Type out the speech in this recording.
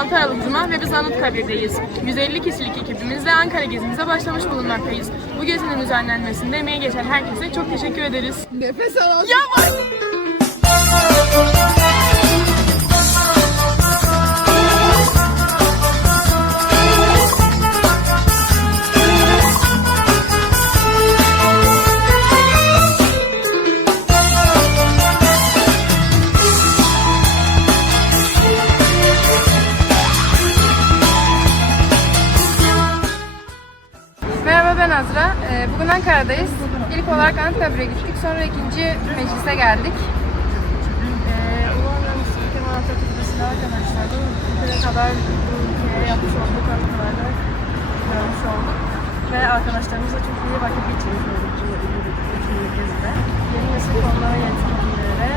26 Aralık Cuma ve biz Anıtkabir'deyiz. 150 kişilik ekibimizle Ankara gezimize başlamış bulunmaktayız. Bu gezinin düzenlenmesinde emeği geçen herkese çok teşekkür ederiz. Nefes al. Yavaş! Merhaba, ben Azra. Bugün Ankara'dayız. İlk olarak Anıtkabir'e gittik. Sonra ikinci meclise geldik. Ulu Önder Kemal Atatürk Lisesi arkadaşlarım ülkeye kadar bu ülkeye yapmış olduğu katkılarda görmüş olduk. Ve arkadaşlarımızla çok iyi vakit geçirmiş olduk bu gezide. Yeni nesil konulara yetkinlere